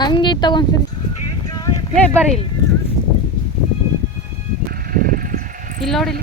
ಹಂಗೆ ತಗೊಂಡ್ಸರಿ ಹೇ ಬರೀ ಇಲ್ಲಿ. ಇಲ್ಲಿ ನೋಡಿಲಿ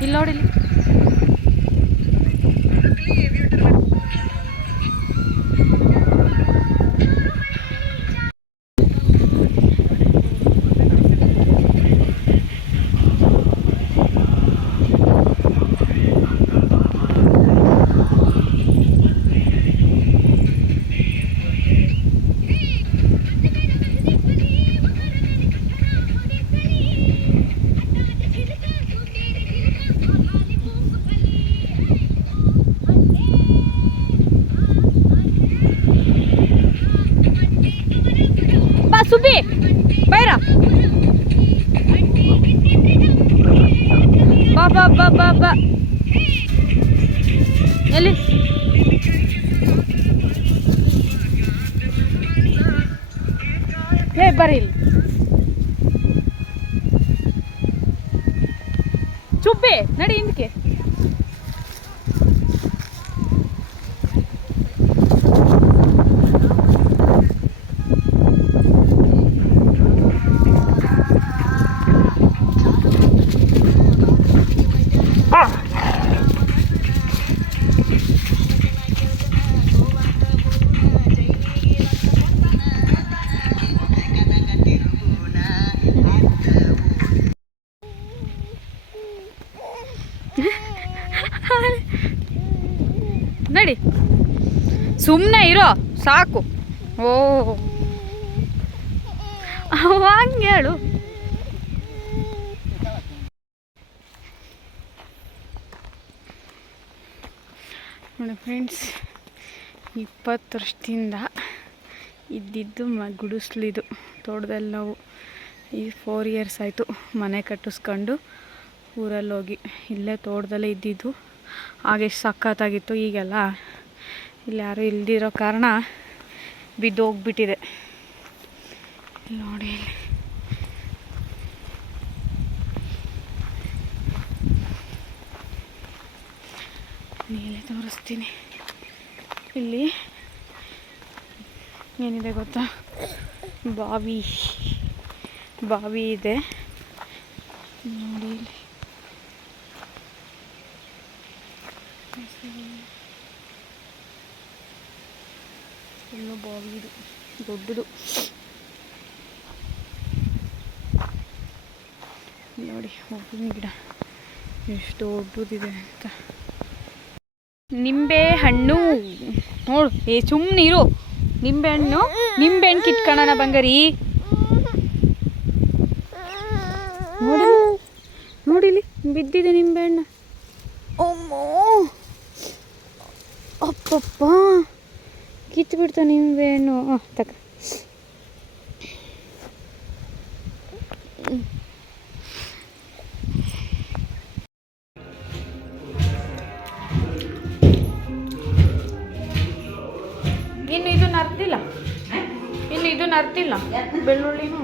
ಇಲ್ಲಿ ನೋಡಿ ಇಲ್ಲಿ ಬಾ ಸುಬ್ಬಿ ಬೈರ ಬಾ ಬಾ ಬಾ ಬಾ ಬಾ ಎಲ್ಲಿ ಹೇ ಬರ್ರಿ ಇಲ್ಲಿ ಚುಬ್ಬಿ ನಡಿ ಹಿಂದಕ್ಕೆ ಸುಮ್ಮನೆ ಇರೋ, ಸಾಕು. ಓ. ಹಂಗೆ ಹೇಳು. ನೋಡಿ ಫ್ರೆಂಡ್ಸ್, ಇಪ್ಪತ್ತು ವರ್ಷದಿಂದ ಇದ್ದಿದ್ದು ಮ, ಗುಡಿಸ್ಲಿದು. ತೋಟದಲ್ಲಿ ನಾವು ಈ ಫೋರ್ ಇಯರ್ಸ್ ಆಯಿತು ಮನೆ ಕಟ್ಟಿಸ್ಕೊಂಡು ಊರಲ್ಲಿ ಹೋಗಿ ಇಲ್ಲೇ ತೋಟದಲ್ಲೇ ಇದ್ದಿದ್ದು. ಹಾಗೆ ಎಷ್ಟು ಸಖತ್ತಾಗಿತ್ತು ಈಗೆಲ್ಲ. ಇಲ್ಲಿ ಯಾರೂ ಇಲ್ದಿರೋ ಕಾರಣ ಬಿದ್ದೋಗ್ಬಿಟ್ಟಿದೆ ನೋಡಿ ಮೇಲೆ ತೋರಿಸ್ತೀನಿ. ಇಲ್ಲಿ ಏನಿದೆ ಗೊತ್ತಾ? ಬಾವಿ. ಬಾವಿ ಇದೆ. ಫುಲ್ಲು ಬಾವಿ ಇದು ದೊಡ್ಡದು. ನೋಡಿ ಹೂವಿನ ಗಿಡ. ಎಷ್ಟು ದೊಡ್ಡದಿದೆ ಅಂತ. ನಿಂಬೆ ಹಣ್ಣು. ನೋಡು, ಏ ಸುಮ್ಮನೆ ಇರು. ನಿಂಬೆ ಹಣ್ಣು ನಿಂಬೆ ಹಣ್ಣು ಕಿಟ್ಕೊಳ್ಳೋಣ ಬಂಗಾರಿ. ನೋಡಿ ನೋಡಿಲಿ ಬಿದ್ದಿದೆ ನಿಂಬೆ ಹಣ್ಣು. ಅಪ್ಪಪ್ಪ. ಕಿತ್ತು ಬಿಡ್ತು ನಿಂಬೆಹಣ್ಣು ಹಾಂ ತಕ. ಇನ್ನು ಇದನ್ನ ಅರ್ತಿಲ್ಲ ಇನ್ನು ಇದು ನರ್ತಿಲ್ಲ. ಬೆಳ್ಳುಳ್ಳಿನೂ.